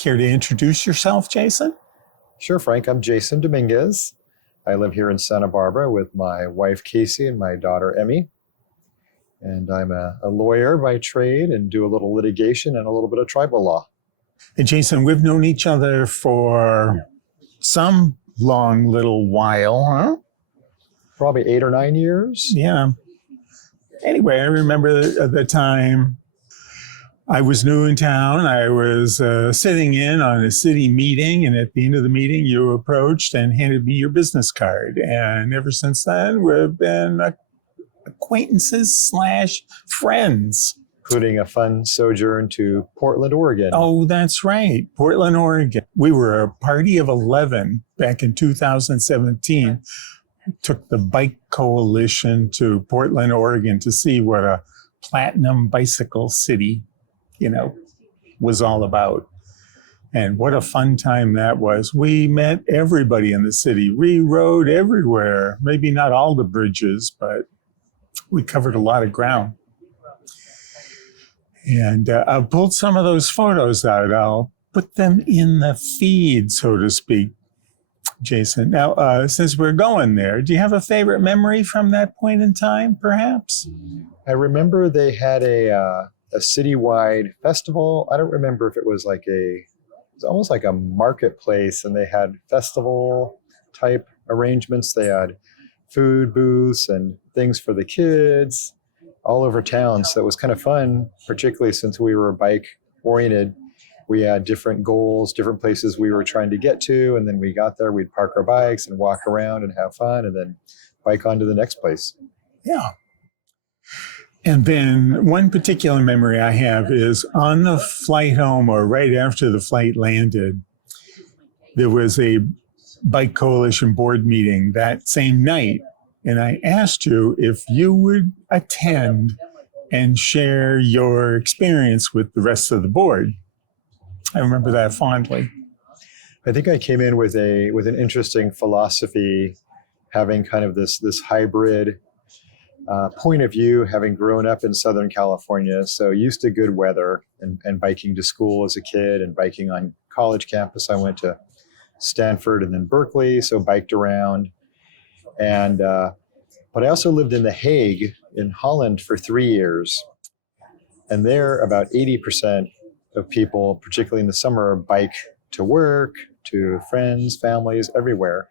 Care to introduce yourself, Jason? Sure, Frank. I'm Jason Dominguez. I live here in Santa Barbara with my wife, Casey, and my daughter, Emmy. And I'm a lawyer by trade and do a little litigation and a little bit of tribal law. And Jason, we've known each other for some long little while, huh? Probably 8 or 9 years. Yeah. Anyway, I remember the time I was new in town. I was sitting in on a city meeting, and at the end of the meeting, you approached and handed me your business card. And ever since then, we've been acquaintances / friends. Including a fun sojourn to Portland, Oregon. Oh, that's right. Portland, Oregon. We were a party of 11 back in 2017. Took the bike coalition to Portland, Oregon to see what a platinum bicycle city, was all about. And what a fun time that was. We met everybody in the city. We rode everywhere. Maybe not all the bridges, but we covered a lot of ground. And I pulled some of those photos out. I'll put them in the feed, so to speak, Jason. Now, since we're going there, do you have a favorite memory from that point in time, perhaps? I remember they had a citywide festival. I don't remember if it was it's almost like a marketplace, and they had festival type arrangements. They had food booths and things for the kids all over town. So it was kind of fun, particularly since we were bike oriented. We had different goals, different places we were trying to get to. And then we got there, we'd park our bikes and walk around and have fun and then bike on to the next place. Yeah. And then one particular memory I have is on the flight home, or right after the flight landed, there was a bike coalition board meeting that same night. And I asked you if you would attend and share your experience with the rest of the board. I remember that fondly. I think I came in with an interesting philosophy, having kind of this hybrid point of view, having grown up in Southern California, so used to good weather and biking to school as a kid and biking on college campus. I went to Stanford and then Berkeley, so biked around. And but I also lived in The Hague in Holland for 3 years. And there, about 80% of people, particularly in the summer, bike to work, to friends, families, everywhere.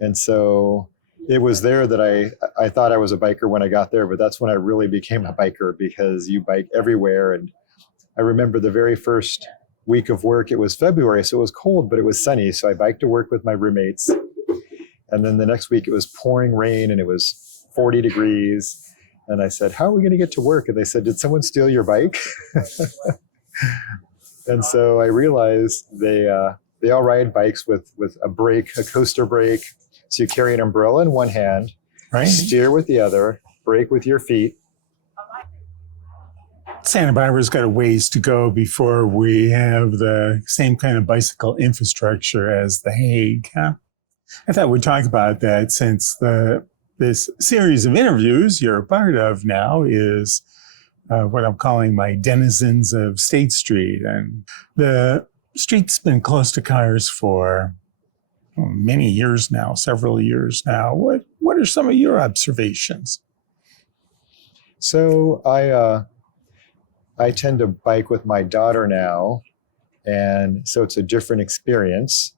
And so it was there that I thought I was a biker when I got there, but that's when I really became a biker, because you bike everywhere. And I remember the very first week of work, it was February, so it was cold, but it was sunny. So I biked to work with my roommates. And then the next week it was pouring rain and it was 40 degrees. And I said, how are we going to get to work? And they said, did someone steal your bike? And so I realized they all ride bikes with a brake, a coaster brake. So you carry an umbrella in one hand, right, steer with the other, brake with your feet. Santa Barbara's got a ways to go before we have the same kind of bicycle infrastructure as The Hague, huh? I thought we'd talk about that, since this series of interviews you're a part of now is what I'm calling my denizens of State Street. And the street's been close to cars for many years now, several years now. What are some of your observations? So I tend to bike with my daughter now, and so it's a different experience.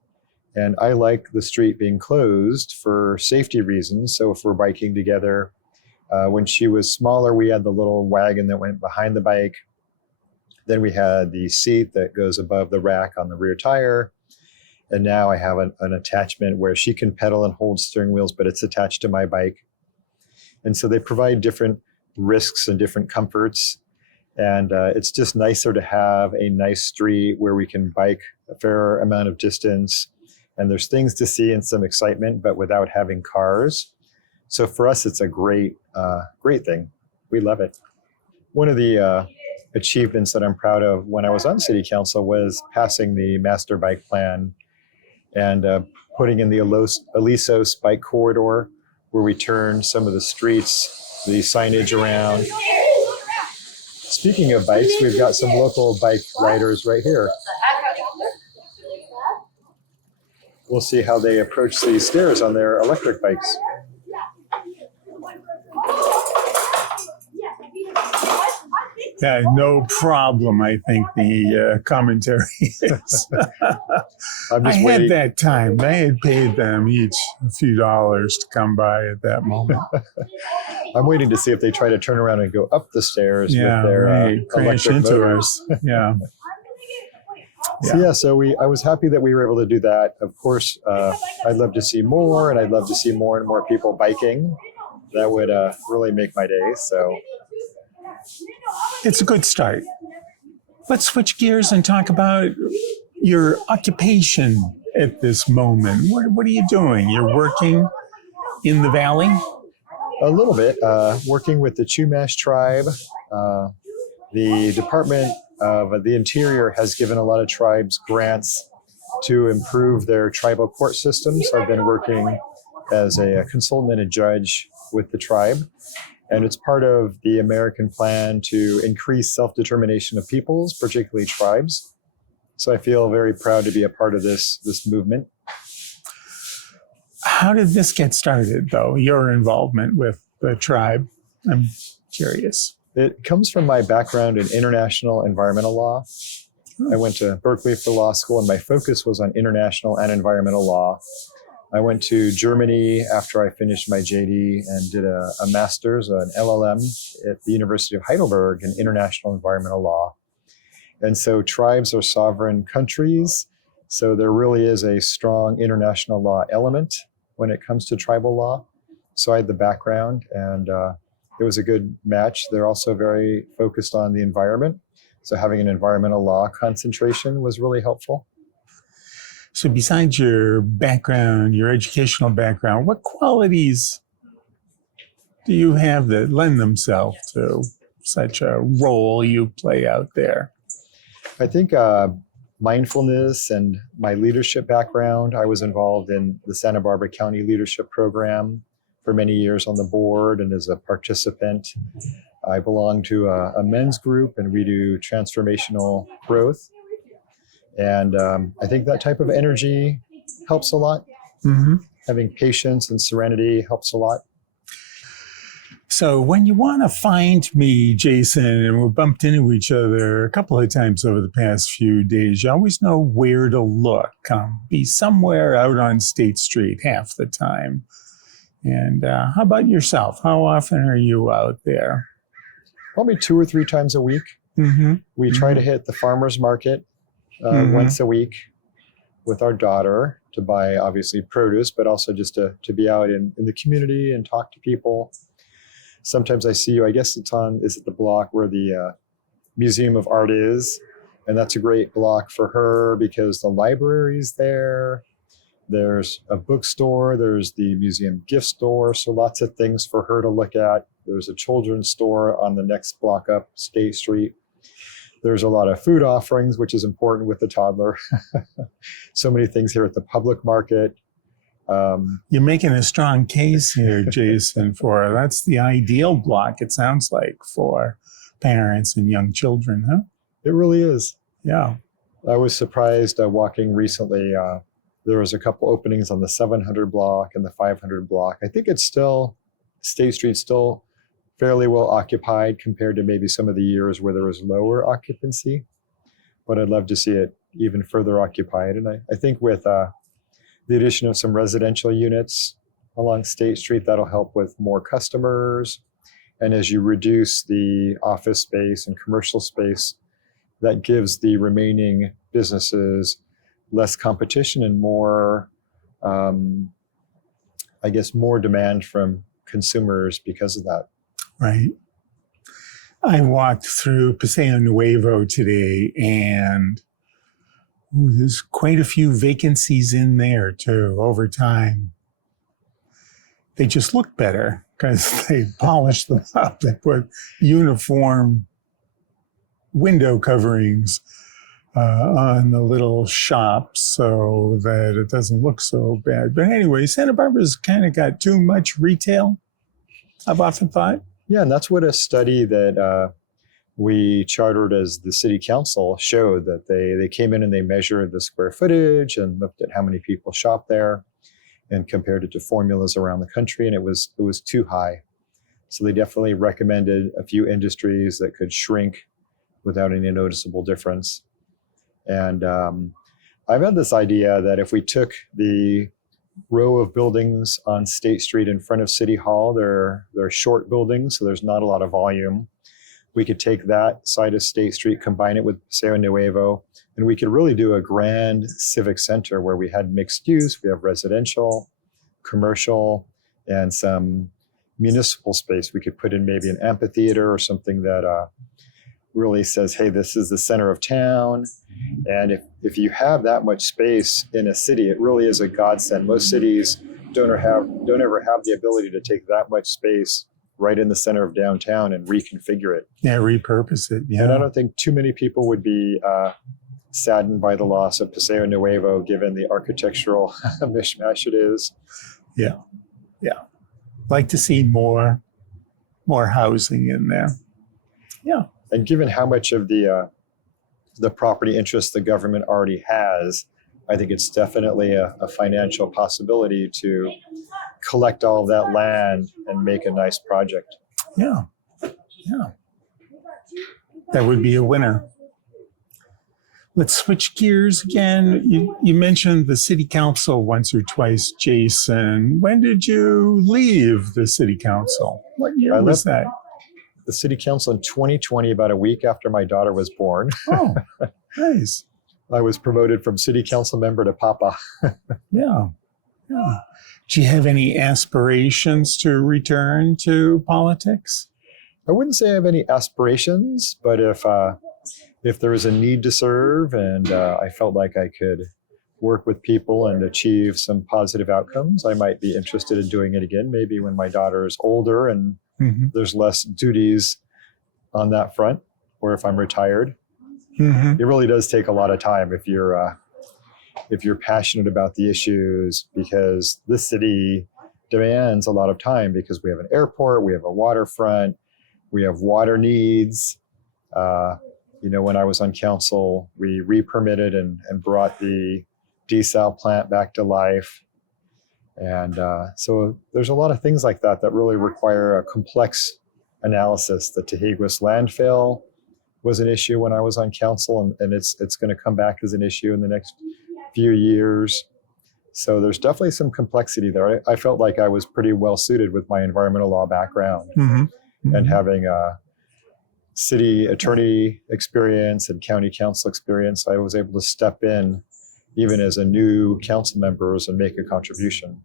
And I like the street being closed for safety reasons. So if we're biking together, when she was smaller, we had the little wagon that went behind the bike. Then we had the seat that goes above the rack on the rear tire. And now I have an attachment where she can pedal and hold steering wheels, but it's attached to my bike. And so they provide different risks and different comforts. And it's just nicer to have a nice street where we can bike a fair amount of distance. And there's things to see and some excitement, but without having cars. So for us, it's a great thing. We love it. One of the achievements that I'm proud of when I was on city council was passing the master bike plan and putting in the Alisos bike corridor, where we turn some of the streets, the signage around. Speaking of bikes, we've got some local bike riders right here. we'll see how they approach these stairs on their electric bikes. Yeah, no problem, I think the commentary is. I'm I just had waiting. that time. I had paid them each a few dollars to come by at that moment. I'm waiting to see if they try to turn around and go up the stairs Yeah, with their right. Crash electric into motors. us. Yeah. So I was happy that we were able to do that. Of course, I'd love to see more, and I'd love to see more and more people biking. That would really make my day. So It's a good start. Let's switch gears and talk about your occupation at this moment. What are you doing? You're working in the valley? a little bit, working with the Chumash tribe. The Department of the Interior has given a lot of tribes grants to improve their tribal court system. So I've been working as a consultant and a judge with the tribe. And it's part of the American plan to increase self-determination of peoples, particularly tribes. So I feel very proud to be a part of this movement. How did this get started, though, your involvement with the tribe? I'm curious. It comes from my background in international environmental law. I went to Berkeley for law school, and my focus was on international and environmental law. I went to Germany after I finished my JD and did a master's, an LLM at the University of Heidelberg in international environmental law. And so tribes are sovereign countries. So there really is a strong international law element when it comes to tribal law. So I had the background, and it was a good match. They're also very focused on the environment. So having an environmental law concentration was really helpful. So besides your background, your educational background, what qualities do you have that lend themselves to such a role you play out there? I think mindfulness and my leadership background. I was involved in the Santa Barbara County Leadership Program for many years on the board and as a participant. I belong to a men's group, and we do transformational growth. And I think that type of energy helps a lot. Mm-hmm. Having patience and serenity helps a lot. So when you want to find me, Jason, and we bumped into each other a couple of times over the past few days, you always know where to look. Be somewhere out on State Street half the time. And how about yourself? How often are you out there? Probably 2 or 3 times a week. Mm-hmm. We try to hit the farmer's market once a week with our daughter to buy, obviously, produce, but also just to be out in the community and talk to people. Sometimes I see you, I guess is it the block where the Museum of Art is? And that's a great block for her because the library's there. There's a bookstore. There's the museum gift store. So lots of things for her to look at. There's a children's store on the next block up State Street. There's a lot of food offerings, which is important with the toddler. So many things here at the public market. You're making a strong case here, Jason, for that's the ideal block, it sounds like, for parents and young children, huh? It really is. Yeah. I was surprised walking recently. There was a couple openings on the 700 block and the 500 block. I think it's still, State Street's still fairly well occupied compared to maybe some of the years where there was lower occupancy. But I'd love to see it even further occupied. And I think with the addition of some residential units along State Street, that'll help with more customers. And as you reduce the office space and commercial space, that gives the remaining businesses less competition and more, more demand from consumers because of that. Right. I walked through Paseo Nuevo today, and there's quite a few vacancies in there too over time. They just look better because they polished them up. They put uniform window coverings on the little shops so that it doesn't look so bad. But anyway, Santa Barbara's kind of got too much retail, I've often thought. Yeah, and that's what a study that we chartered as the city council showed that they came in and they measured the square footage and looked at how many people shop there and compared it to formulas around the country, and it was too high. So they definitely recommended a few industries that could shrink without any noticeable difference. And I've had this idea that if we took the row of buildings on State Street in front of City Hall, they're short buildings, so there's not a lot of volume. We could take that side of State Street, combine it with Paseo Nuevo, and we could really do a grand civic center where we had mixed use. We have residential, commercial, and some municipal space. We could put in maybe an amphitheater or something that really says, hey, this is the center of town. And if you have that much space in a city, it really is a godsend. Most cities don't ever have the ability to take that much space right in the center of downtown and reconfigure it. Yeah, repurpose it. Yeah. And I don't think too many people would be saddened by the loss of Paseo Nuevo, given the architectural mishmash it is. Yeah. Like to see more housing in there. Yeah. And given how much of the property interest the government already has, I think it's definitely a financial possibility to collect all of that land and make a nice project. Yeah. That would be a winner. Let's switch gears again. You mentioned the city council once or twice, Jason. When did you leave the city council? What year was that? The city council in 2020, about a week after my daughter was born. Oh, nice. I was promoted from city council member to papa. Yeah. Do you have any aspirations to return to politics? I wouldn't say I have any aspirations, but if there was a need to serve and I felt like I could work with people and achieve some positive outcomes, I might be interested in doing it again, maybe when my daughter is older and there's less duties on that front, or if I'm retired. It really does take a lot of time if you're passionate about the issues, because this city demands a lot of time because we have an airport, we have a waterfront, we have water needs. When I was on council, we re-permitted and brought the desal plant back to life. And so there's a lot of things like that really require a complex analysis. The Tejaguas landfill was an issue when I was on council, and it's going to come back as an issue in the next few years. So there's definitely some complexity there. I felt like I was pretty well suited with my environmental law background and having a city attorney experience and county council experience. I was able to step in even as a new council member and make a contribution.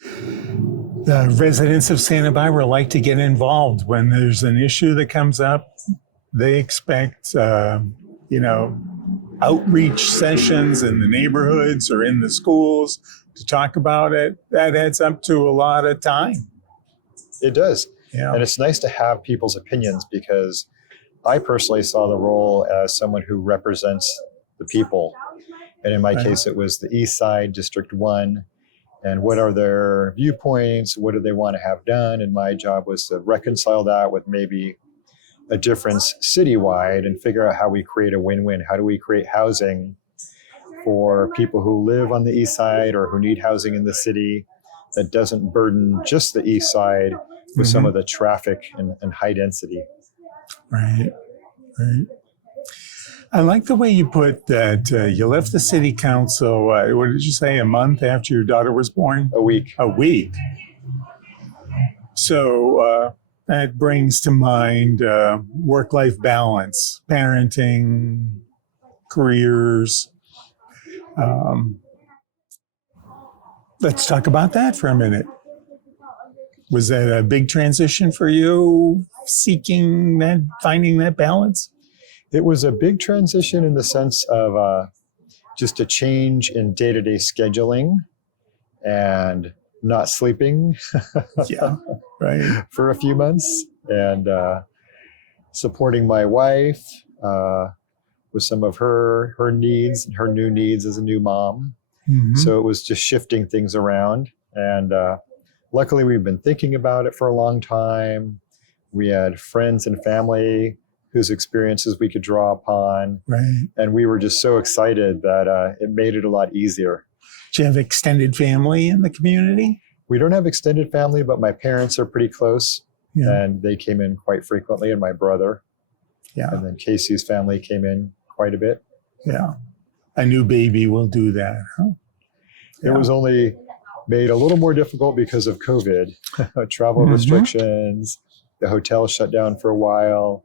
The residents of Santa Barbara like to get involved when there's an issue that comes up. They expect, outreach sessions in the neighborhoods or in the schools to talk about it. That adds up to a lot of time. It does. Yeah. And it's nice to have people's opinions, because I personally saw the role as someone who represents the people. And in my case, it was the East Side, District 1. And what are their viewpoints? What do they want to have done? And my job was to reconcile that with maybe a difference citywide and figure out how we create a win-win. How do we create housing for people who live on the East Side or who need housing in the city that doesn't burden just the East Side with some of the traffic and high density? Right. I like the way you put that you left the city council, what did you say, a month after your daughter was born? A week. So that brings to mind work-life balance, parenting, careers. Let's talk about that for a minute. Was that a big transition for you, finding that balance? It was a big transition in the sense of just a change in day-to-day scheduling and not sleeping for a few months, and supporting my wife with some of her needs, her new needs as a new mom. So it was just shifting things around. And luckily, we've been thinking about it for a long time. We had friends and family whose experiences we could draw upon. Right. And we were just so excited that it made it a lot easier. Do you have extended family in the community? We don't have extended family, but my parents are pretty close. Yeah. And they came in quite frequently, and my brother. Yeah. And then Casey's family came in quite a bit. Yeah. A new baby will do that, huh? It was only made a little more difficult because of COVID, travel restrictions, the hotel shut down for a while.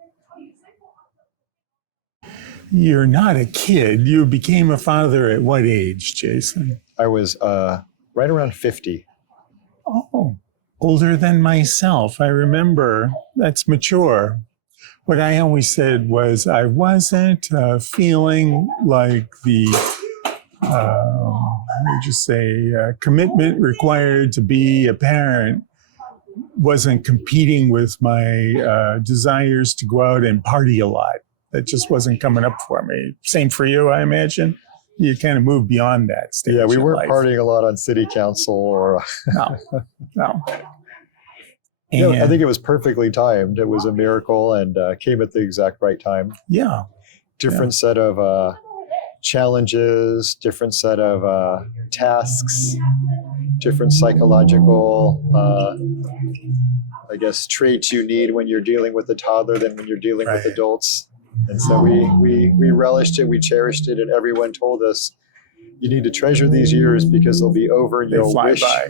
You're not a kid. You became a father at what age, Jason? I was right around 50. Oh, older than myself. I remember. That's mature. What I always said was I wasn't feeling like the, commitment required to be a parent wasn't competing with my desires to go out and party a lot. That just wasn't coming up for me. Same for you, I imagine. You kind of moved beyond that stage. Yeah, we in weren't life. partying a lot on city council or. No. Yeah, I And- think it was perfectly timed. It was a miracle and came at the exact right time. Yeah. Different set of challenges, different set of tasks, different psychological, traits you need when you're dealing with a toddler than when you're dealing with Right. adults. And so we relished it, we cherished it, and everyone told us, you need to treasure these years because they'll be over and They you'll fly wish. by.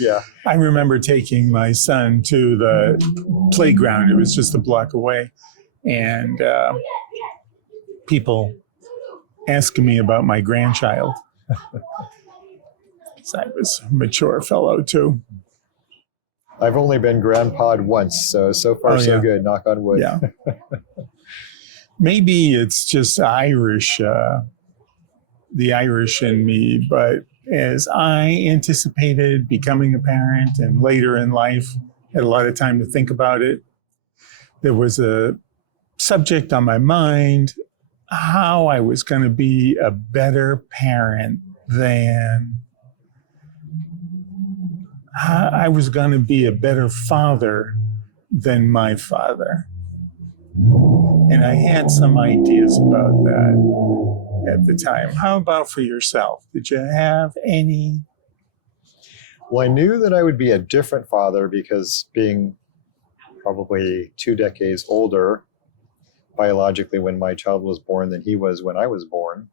Yeah. I remember taking my son to the playground. It was just a block away. And people asking me about my grandchild. 'Cause I was a mature fellow too. I've only been grandpa'd once, so far Oh, so yeah. good, knock on wood. Yeah. Maybe it's just Irish, the Irish in me, but as I anticipated becoming a parent and later in life, had a lot of time to think about it, there was a subject on my mind, how I was going to be a better parent than how I was going to be a better father than my father. And I had some ideas about that at the time. How about for yourself? Did you have any? Well, I knew that I would be a different father because being probably 2 decades older biologically when my child was born than he was when I was born.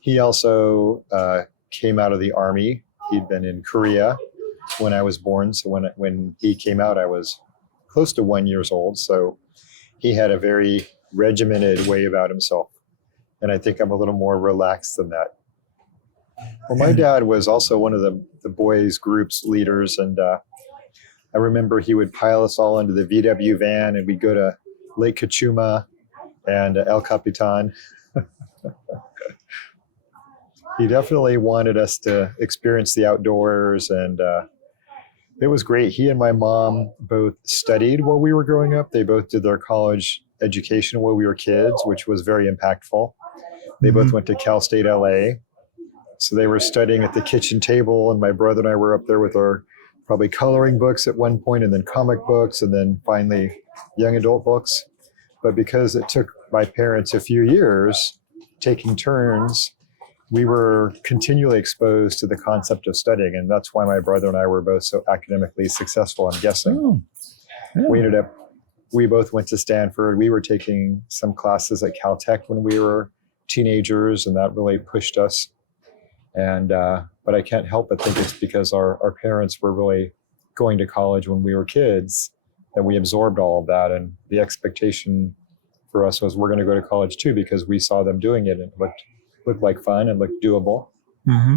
He also came out of the Army. He'd been in Korea when I was born. So when he came out, I was close to 1 year old. So he had a very regimented way about himself. And I think I'm a little more relaxed than that. Well, my dad was also one of the boys' groups leaders. And I remember he would pile us all into the VW van and we'd go to Lake Kachuma and El Capitan. He definitely wanted us to experience the outdoors, and it was great. He and my mom both studied while we were growing up. They both did their college education while we were kids, which was very impactful. They both went to Cal State LA. So they were studying at the kitchen table, and my brother and I were up there with our probably coloring books at one point, and then comic books, and then finally young adult books. But because it took my parents a few years taking turns, we were continually exposed to the concept of studying. And that's why my brother and I were both so academically successful, I'm guessing. Oh, yeah. We both went to Stanford. We were taking some classes at Caltech when we were teenagers, and that really pushed us. And but I can't help but think it's because our parents were really going to college when we were kids that we absorbed all of that. And the expectation for us was we're going to go to college too, because we saw them doing it and it looked like fun and looked doable. Mm-hmm.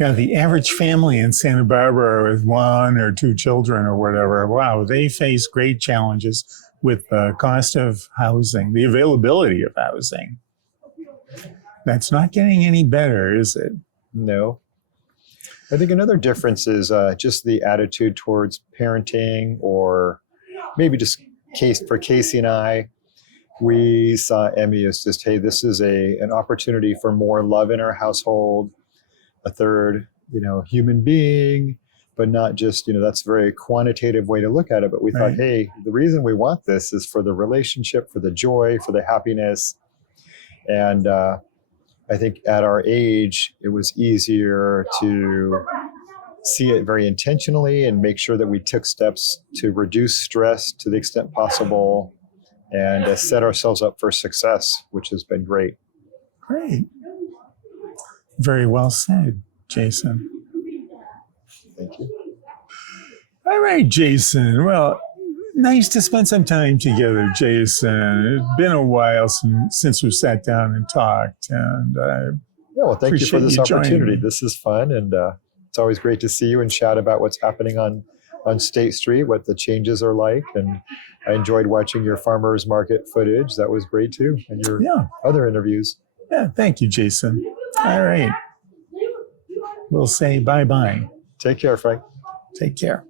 Yeah, the average family in Santa Barbara with 1 or 2 children or whatever, wow, they face great challenges with the cost of housing, the availability of housing. That's not getting any better, is it? No. I think another difference is just the attitude towards parenting, or maybe just for Casey and I, we saw Emmy as just, hey, this is an opportunity for more love in our household, a third, human being, but not just, that's a very quantitative way to look at it. But we thought, Right. hey, the reason we want this is for the relationship, for the joy, for the happiness. And I think at our age, it was easier to see it very intentionally and make sure that we took steps to reduce stress to the extent possible and set ourselves up for success, which has been great. Great. Very well said, Jason. Thank you. All right, Jason. Well, nice to spend some time together, Jason. It's been a while since we sat down and talked, and Yeah, well, thank you for appreciate this you joining opportunity. me. This is fun, and it's always great to see you and chat about what's happening on State Street, what the changes are like. And I enjoyed watching your farmers market footage. That was great too, and your Yeah, other interviews. yeah. Thank you, Jason. All right. We'll say bye-bye. Take care, Frank. Take care.